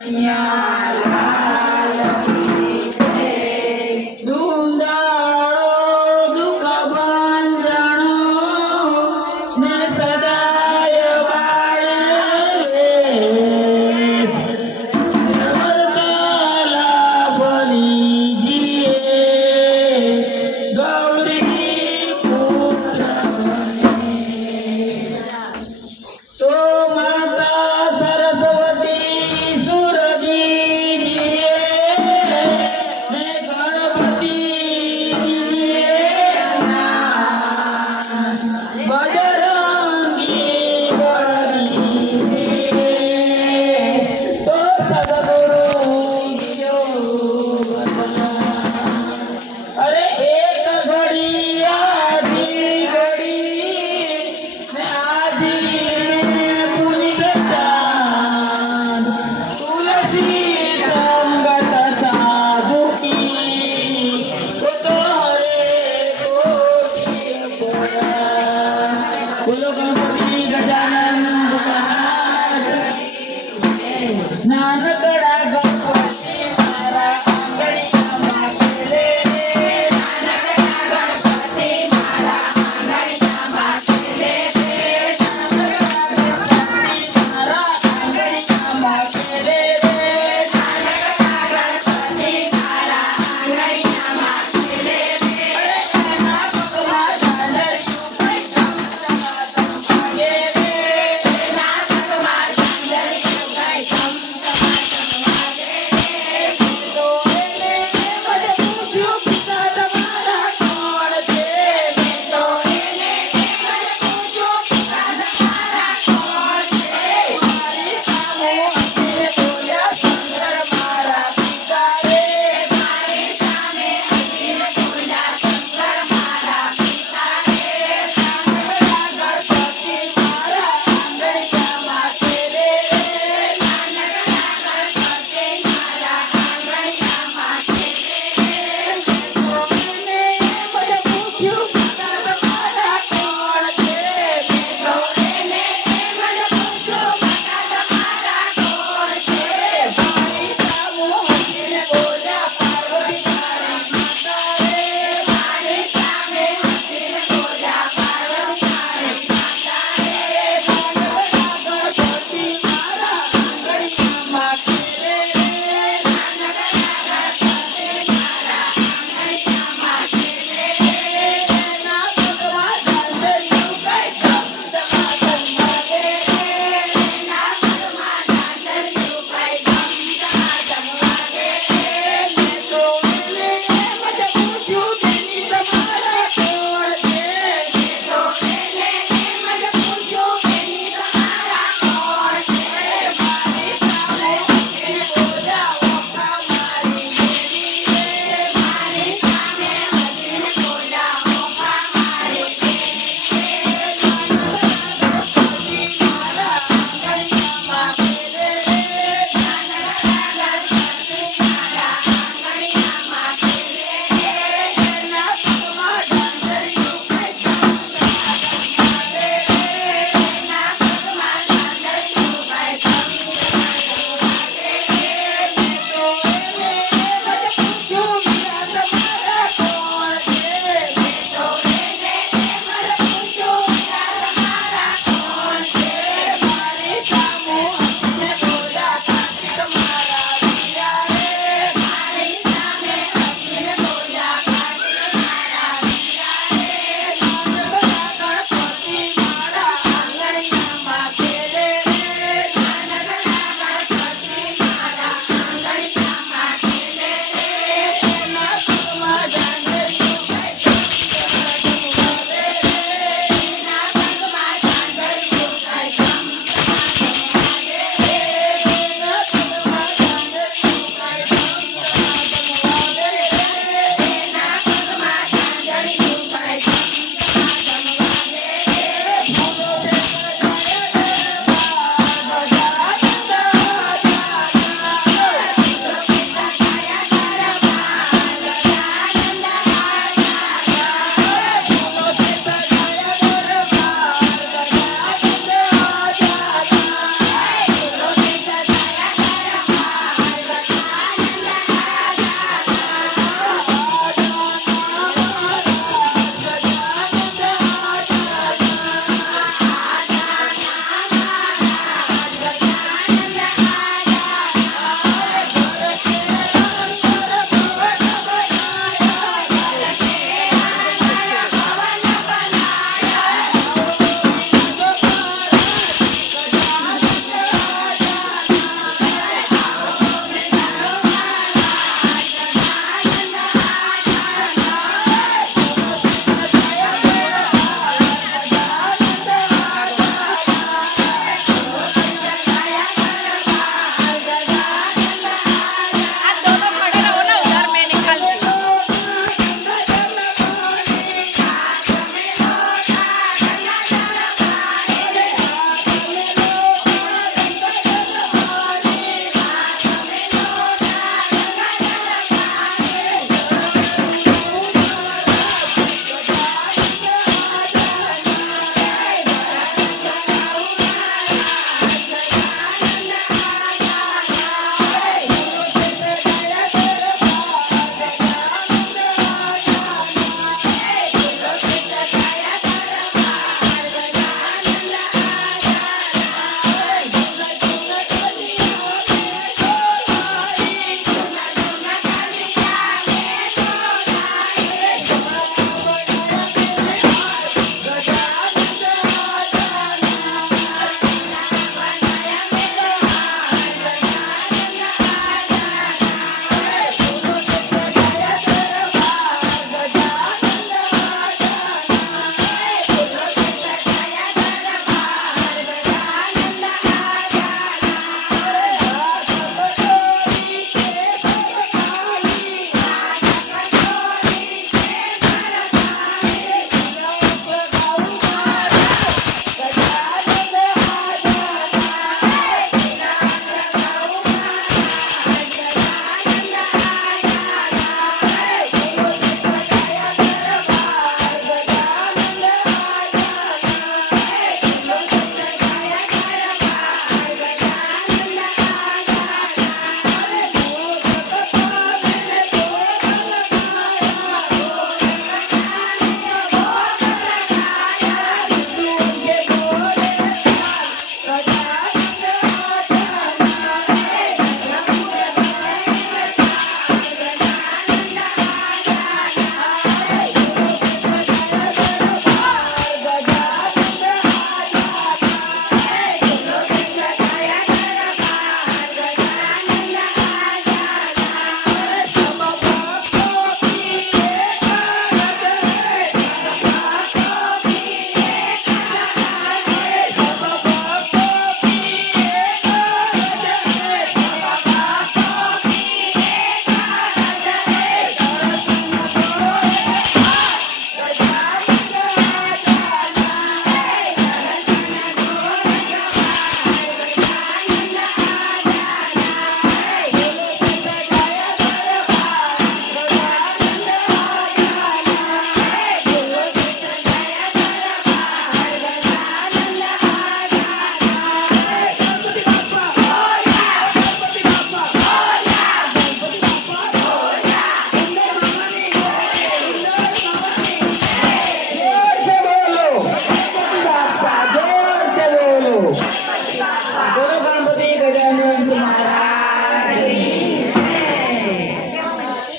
દુંદાળો Pulau Kampung ini kerjaan.